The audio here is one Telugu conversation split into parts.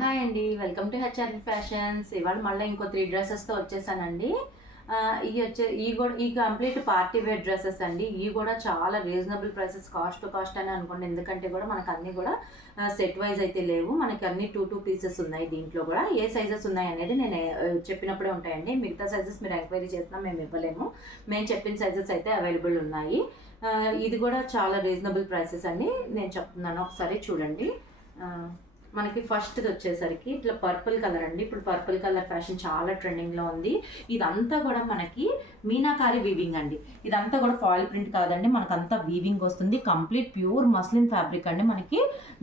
హాయ్ అండి. Welcome to HRV fashions. ఇవాళ మళ్ళీ ఇంకో 3 డ్రెసెస్‌తో వచ్చేసానండి. ఈ కంప్లీట్ పార్టీ వేర్ డ్రెసెస్ అండి. ఇవి కూడా చాలా reasonable prices, cost to cost అని అనుకోండి. ఎందుకంటే కూడా మనకు అన్నీ కూడా సెట్ వైజ్ అయితే లేవు. మనకి అన్ని 2 పీసెస్ ఉన్నాయి. దీంట్లో కూడా ఏ సైజెస్ ఉన్నాయి అనేది నేను చెప్పినప్పుడే ఉంటాయండి. మిగతా సైజెస్ మీరు ఎంక్వైరీ చేసినా మేము ఇవ్వలేము. మేము చెప్పిన సైజెస్ అయితే అవైలబుల్ ఉన్నాయి. ఇది కూడా చాలా రీజనబుల్ ప్రైసెస్ అండి. నేను చెప్తున్నాను, ఒకసారి చూడండి. మనకి ఫస్ట్ది వచ్చేసరికి ఇట్లా పర్పుల్ కలర్ అండి. ఇప్పుడు పర్పుల్ కలర్ ఫ్యాషన్ చాలా ట్రెండింగ్లో ఉంది. ఇదంతా కూడా మనకి మీనాకారి వీవింగ్ అండి. ఇదంతా కూడా ఫాయిల్ ప్రింట్ కాదండి, మనకంతా వీవింగ్ వస్తుంది. కంప్లీట్ ప్యూర్ మస్లిన్ ఫ్యాబ్రిక్ అండి. మనకి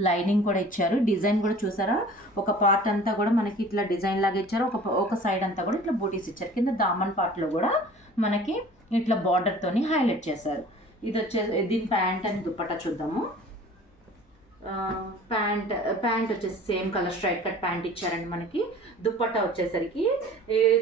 లైనింగ్ కూడా ఇచ్చారు. డిజైన్ కూడా చూసారా, ఒక పార్ట్ అంతా కూడా మనకి ఇట్లా డిజైన్ లాగా ఇచ్చారు. ఒక సైడ్ అంతా కూడా ఇట్లా బూటీస్ ఇచ్చారు. కింద దామన్ పార్ట్లో కూడా మనకి ఇట్లా బార్డర్తోని హైలైట్ చేశారు. ఇది దీని ప్యాంట్ అని దుప్పట్టా చూద్దాము. ప్యాంట్ వచ్చేసి same colour straight cut pant ఇచ్చారండి. మనకి దుప్పట్టా వచ్చేసరికి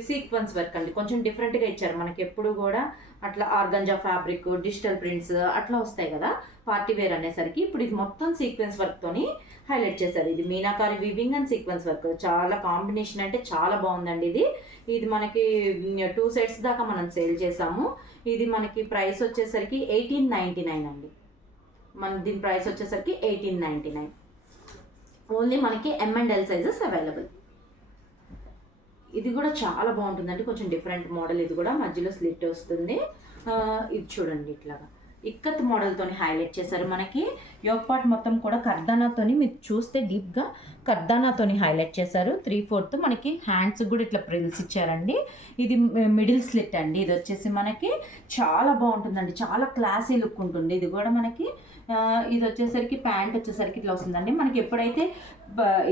సీక్వెన్స్ వర్క్ అండి. కొంచెం డిఫరెంట్గా ఇచ్చారు. మనకి ఎప్పుడు కూడా అట్లా ఆర్గంజా ఫ్యాబ్రిక్, డిజిటల్ ప్రింట్స్ అట్లా వస్తాయి కదా పార్టీ వేర్ అనేసరికి. ఇప్పుడు ఇది మొత్తం సీక్వెన్స్ వర్క్తోని హైలైట్ చేశారు. ఇది meenakari weaving and sequence work చాలా కాంబినేషన్ అంటే చాలా బాగుందండి. ఇది మనకి 2 సెట్స్ దాకా మనం సేల్ చేసాము. ఇది మనకి ప్రైస్ వచ్చేసరికి 1899 అండి. దీని ప్రైస్ వచ్చేసరికి 1899. ఓన్లీ మనకి M&L సైజెస్ అవైలబుల్. ఇది కూడా చాలా బాగుంటుందండి. కొంచెం డిఫరెంట్ మోడల్. ఇది కూడా మధ్యలో స్లిట్ వస్తుంది. ఇది చూడండి, ఇట్లాగా ఇక్కత్ మోడల్తోని హైలైట్ చేశారు. మనకి యోక్ పార్ట్ మొత్తం కూడా కర్దానాతోని, మీరు చూస్తే డీప్గా కర్దానాతోని హైలైట్ చేశారు. 3/4 మనకి హ్యాండ్స్ కూడా ఇట్లా ప్రిల్స్ ఇచ్చారండి. ఇది మిడిల్ స్లిట్ అండి. ఇది వచ్చేసి మనకి చాలా బాగుంటుందండి, చాలా క్లాసీ లుక్ ఉంటుంది. ఇది కూడా మనకి ఇది వచ్చేసరికి ప్యాంట్ వచ్చేసరికి ఇట్లా వస్తుందండి. మనకి ఎప్పుడైతే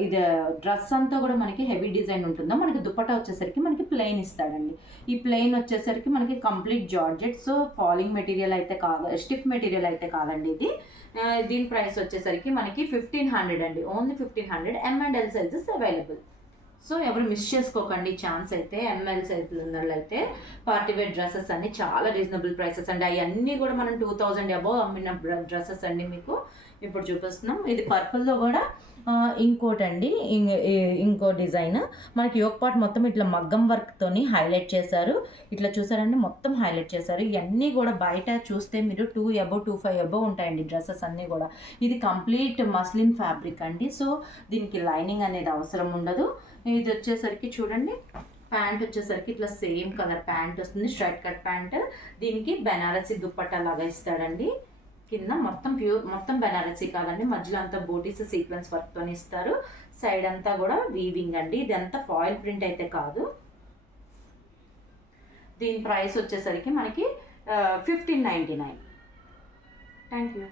ఇది డ్రెస్ అంతా కూడా మనకి హెవీ డిజైన్ ఉంటుందో, మనకి దుప్పట్టా వచ్చేసరికి మనకి ప్లెయిన్ ఇస్తాడండి. ఈ ప్లెయిన్ వచ్చేసరికి మనకి complete georgette, so falling material అయితే కాదు, స్టిఫ్ మెటీరియల్ అయితే కాదండి. దీని ప్రైస్ వచ్చేసరికి మనకి 1500 అండి. Only 1500. M&L sizes available. So ఎవరు మిస్ చేసుకోకండి ఛాన్స్ అయితే. ML సైజులు ఉన్న అయితే పార్టీ వేర్ డ్రెస్సెస్ అన్ని చాలా రీజనబుల్ ప్రైసెస్ అండి. అవన్నీ కూడా మనం 2000 అబోవ్ అమ్మిన డ్రెస్సెస్ అండి. మీకు ఇప్పుడు చూపిస్తున్నాం. ఇది పర్పుల్లో కూడా ఇంకోటి అండి, ఇంకో డిజైన్. మనకి యోక్ పార్ట్ మొత్తం ఇట్లా మగ్గం వర్క్తోని హైలైట్ చేశారు. ఇట్లా చూసారండి, మొత్తం హైలైట్ చేశారు. ఇవన్నీ కూడా బయట చూస్తే మీరు 2 అబోవ్ 25 అబోవ్ ఉంటాయండి డ్రెస్సెస్ అన్నీ కూడా. ఇది కంప్లీట్ మస్లిన్ ఫ్యాబ్రిక్ అండి. సో దీనికి లైనింగ్ అనేది అవసరం ఉండదు. ఇది వచ్చేసరికి చూడండి, ప్యాంట్ వచ్చేసరికి ఇట్లా సేమ్ కలర్ ప్యాంట్ వస్తుంది, స్ట్రైట్ కట్ ప్యాంట్. దీనికి బెనారసీ దుప్పట్టా లాగా ఇస్తాడండి. కింద మొత్తం బెనారసీ కాదండి, మధ్యలో అంతా బోటీస్ సీక్వెన్స్ వర్క్తో ఇస్తారు. సైడ్ అంతా కూడా వీవింగ్ అండి. ఇది అంతా ఫాయిల్ ప్రింట్ అయితే కాదు. దీని ప్రైస్ వచ్చేసరికి మనకి 1599. Thank you.